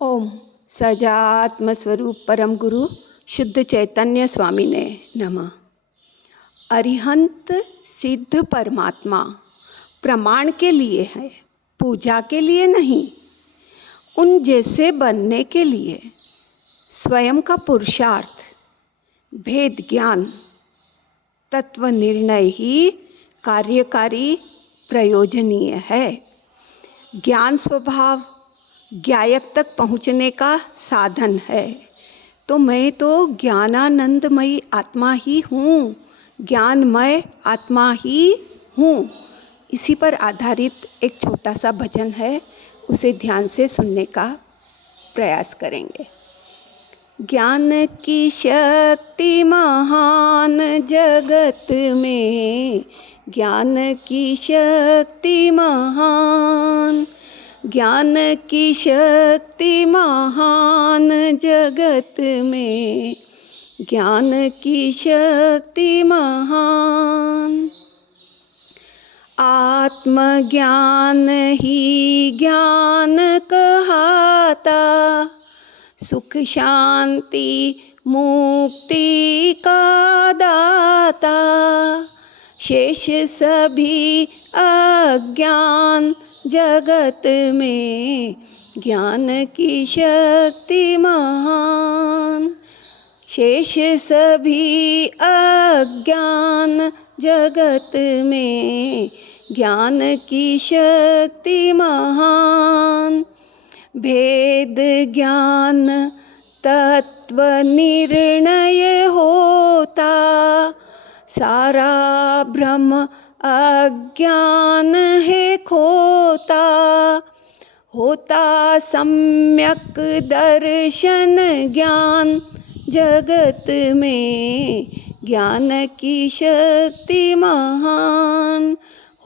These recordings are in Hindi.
ओम सजात्म स्वरूप परम गुरु शुद्ध चैतन्य स्वामी ने नमः। अरिहंत सिद्ध परमात्मा प्रमाण के लिए है, पूजा के लिए नहीं। उन जैसे बनने के लिए स्वयं का पुरुषार्थ, भेद ज्ञान, तत्व निर्णय ही कार्यकारी प्रयोजनीय है। ज्ञान स्वभाव ज्ञायक तक पहुँचने का साधन है। तो मैं तो ज्ञानानंदमयी आत्मा ही हूँ, ज्ञानमय आत्मा ही हूँ। इसी पर आधारित एक छोटा सा भजन है, उसे ध्यान से सुनने का प्रयास करेंगे। ज्ञान की शक्ति महान जगत में, ज्ञान की शक्ति महान, ज्ञान की शक्ति महान जगत में, ज्ञान की शक्ति महान। आत्मज्ञान ही ज्ञान कहाता, सुख शांति मुक्ति का दाता। शेष सभी अज्ञान जगत में, ज्ञान की शक्ति महान। शेष सभी अज्ञान जगत में, ज्ञान की शक्ति महान। भेद ज्ञान तत्व निर्णय होता, सारा ब्रह्म अज्ञान है खोता। होता सम्यक दर्शन ज्ञान जगत में, ज्ञान की शक्ति महान।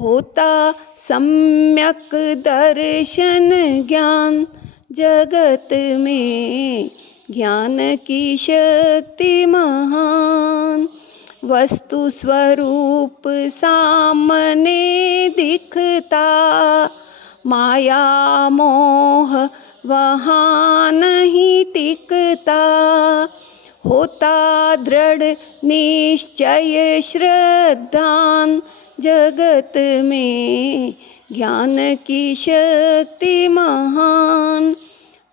होता सम्यक दर्शन ज्ञान जगत में, ज्ञान की शक्ति महान। वस्तु स्वरूप सामने दिखता, माया मोह वहाँ नहीं टिकता। होता दृढ़ निश्चय श्रद्धान जगत में, ज्ञान की शक्ति महान।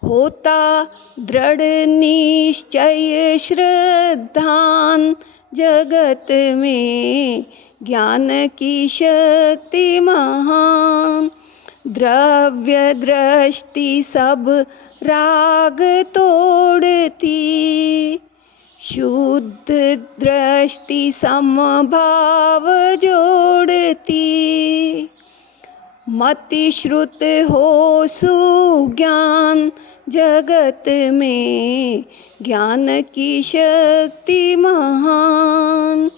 होता दृढ़ निश्चय श्रद्धान जगत में, ज्ञान की शक्ति महान। द्रव्य दृष्टि सब राग तोड़ती, शुद्ध दृष्टि समभाव जोड़ती। मति श्रुत हो सुज्ञान जगत में, ज्ञान की शक्ति महान।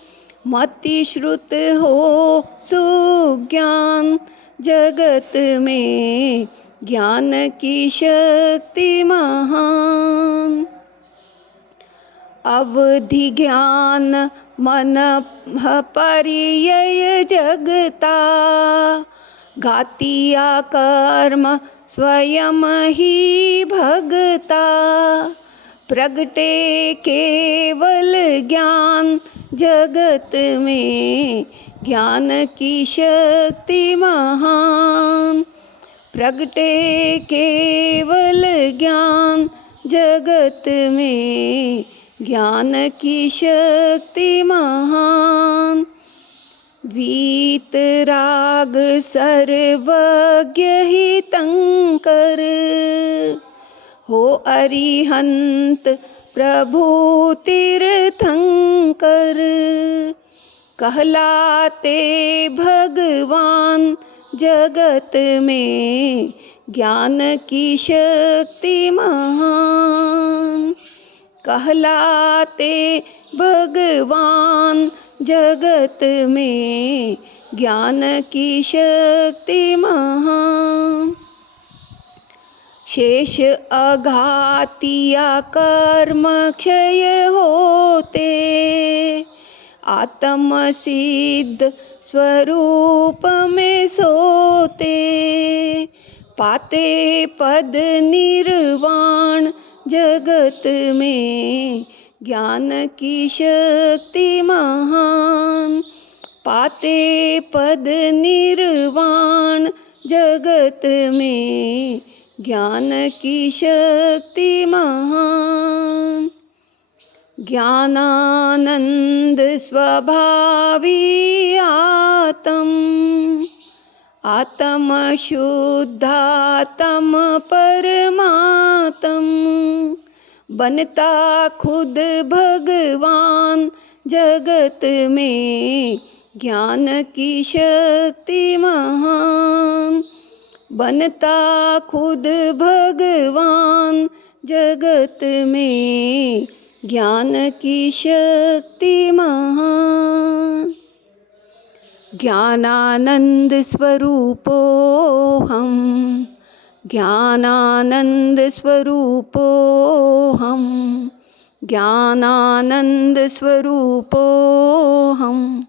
मति श्रुत हो सुज्ञान जगत में, ज्ञान की शक्ति महान। अवधि ज्ञान मन पर्यय जगता, घातिया कर्म स्वयं ही भगता। प्रगटे केवल ज्ञान जगत में, ज्ञान की शक्ति महान। प्रगटे केवल ज्ञान जगत में, ज्ञान की शक्ति महान। वीत राग सर्वज्ञ हितंकर, हो अरिहंत प्रभु तीर्थंकर। कहलाते भगवान जगत में, ज्ञान की शक्ति महान। कहलाते भगवान जगत में, ज्ञान की शक्ति महान। शेष अघातिया कर्म क्षय होते, आत्म सिद्ध स्वरूप में सोते। पाते पद निर्वाण जगत में ज्ञान की शक्ति महान। पाते पद निर्वाण जगत में ज्ञान की शक्ति महान। ज्ञानानंद स्वभावी आत्म शुद्धात्म परमात्म। बनता खुद भगवान जगत में ज्ञान की शक्ति महान। बनता खुद भगवान जगत में ज्ञान की शक्ति महान। ज्ञानानंद स्वरूपोऽहम्, ज्ञानानंद स्वरूपोऽहम्, ज्ञानानंद स्वरूपोऽहम्।